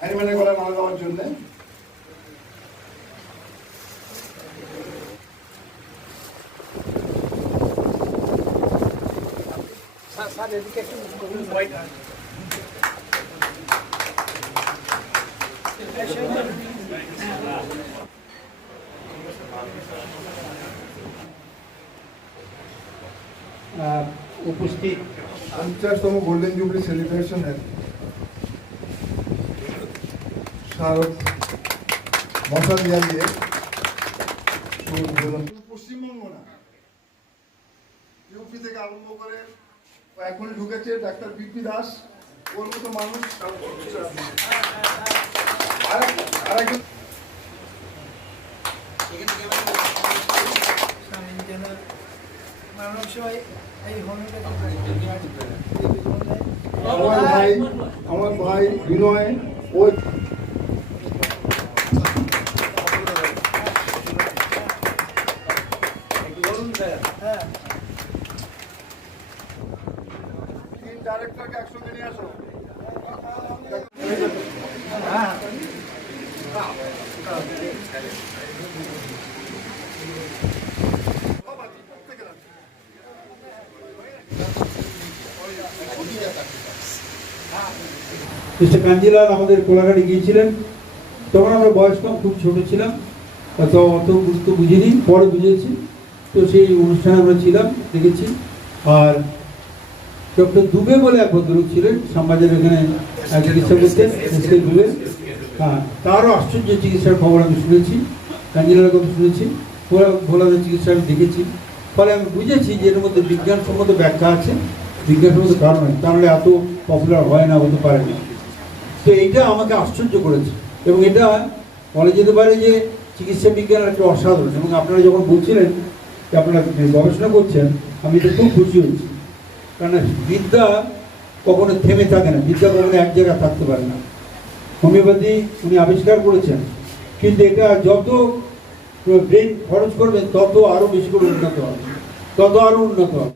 অ্যানিমেলের গলায় মালা দেওয়ার জন্য উপস্থিত 50তম গোল্ডেন জুবলি সেলিব্রেশনের স্মারক মশা দিয়া দিয়ে পশ্চিমবঙ্গ না, ইউপি থেকে আরম্ভ করে এখন ঢুকেছে ডাক্তার বিপি দাস, ওর মতো মানুষ আরেকজন আমার ভাই বিনয় ওই ডাইরেক্টরকে একসঙ্গে নিয়ে আসো। মিস্টার কাঞ্জিলাল আমাদের কোলাঘাটে গিয়েছিলেন, তখন আমরা বয়স কম, খুব ছোট ছিলাম, তো অত গুরুত্ব বুঝিনি, পরে বুঝেছি। তো সেই অনুষ্ঠানে আমরা ছিলাম, দেখেছি। আর ডক্টর দুবে বলে এক ভদ্রলোক ছিলেন, শ্যামবাজার এখানে চিকিৎসা করতেন, দুবে। হ্যাঁ, তারও আশ্চর্য চিকিৎসার খবর আমি শুনেছি, কাঞ্জিলালের কথা শুনেছি, ভোলাদের চিকিৎসা আমি দেখেছি। ফলে আমি বুঝেছি যে এর মধ্যে বিজ্ঞানসম্মত ব্যাখ্যা আছে, বিজ্ঞানসম্মত কারণ হয়, তাহলে এত পপুলার হয় না, হতে পারে না। তো এইটা আমাকে আশ্চর্য করেছে, এবং এটা বলা যেতে পারে যে চিকিৎসা বিজ্ঞান একটা অসাধারণ। এবং আপনারা যখন বলছিলেন যে আপনারা গবেষণা করছেন, আমি তো খুব খুশি হয়েছি, কারণ বিদ্যা কখনো থেমে থাকে না, বিদ্যা কখনো এক জায়গায় থাকতে পারে না। হোমিওপ্যাথি উনি আবিষ্কার করেছেন, কিন্তু এটা যত ব্রেন খরচ করবেন তত আরও বেশি করে উন্নত হবে, তত আরও উন্নত হবে।